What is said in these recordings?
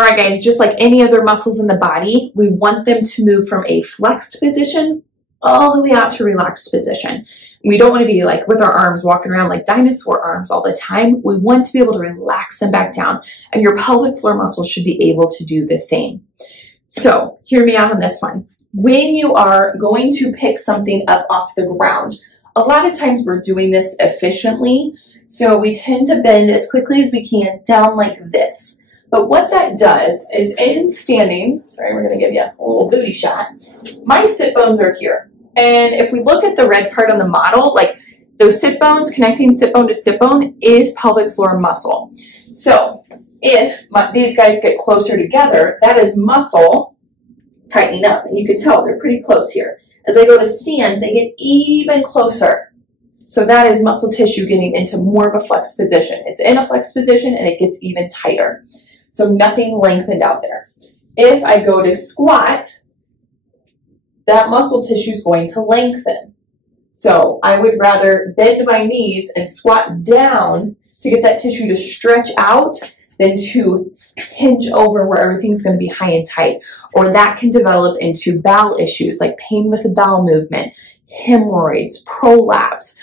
All right, guys, just like any other muscles in the body, we want them to move from a flexed position all the way out to relaxed position. We don't want to be like with our arms walking around like dinosaur arms all the time. We want to be able to relax them back down, and your pelvic floor muscles should be able to do the same. So hear me out on this one. When you are going to pick something up off the ground, a lot of times we're doing this efficiently, so we tend to bend as quickly as we can down like this. But what that does is in standing, sorry, we're going to give you a little booty shot. My sit bones are here. And if we look at the red part on the model, like those sit bones, connecting sit bone to sit bone is pelvic floor muscle. So if these guys get closer together, that is muscle tightening up. And you can tell they're pretty close here. As I go to stand, they get even closer. So that is muscle tissue getting into more of a flexed position. It's in a flexed position and it gets even tighter. So nothing lengthened out there. If I go to squat, that muscle tissue is going to lengthen. So I would rather bend my knees and squat down to get that tissue to stretch out than to hinge over where everything's going to be high and tight. Or that can develop into bowel issues like pain with the bowel movement, hemorrhoids, prolapse,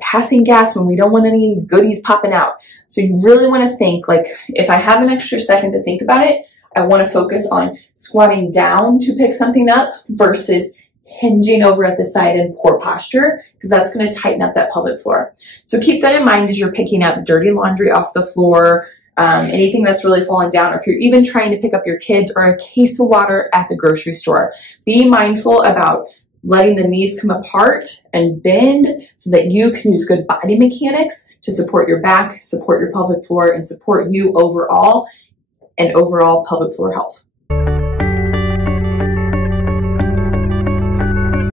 passing gas when we don't want any goodies popping out. So you really want to think, like, if I have an extra second to think about it, I want to focus on squatting down to pick something up versus hinging over at the side in poor posture, because that's going to tighten up that pelvic floor. So keep that in mind as you're picking up dirty laundry off the floor, anything that's really falling down, or if you're even trying to pick up your kids or a case of water at the grocery store. Be mindful about letting the knees come apart and bend so that you can use good body mechanics to support your back, support your pelvic floor, and support you overall and overall pelvic floor health.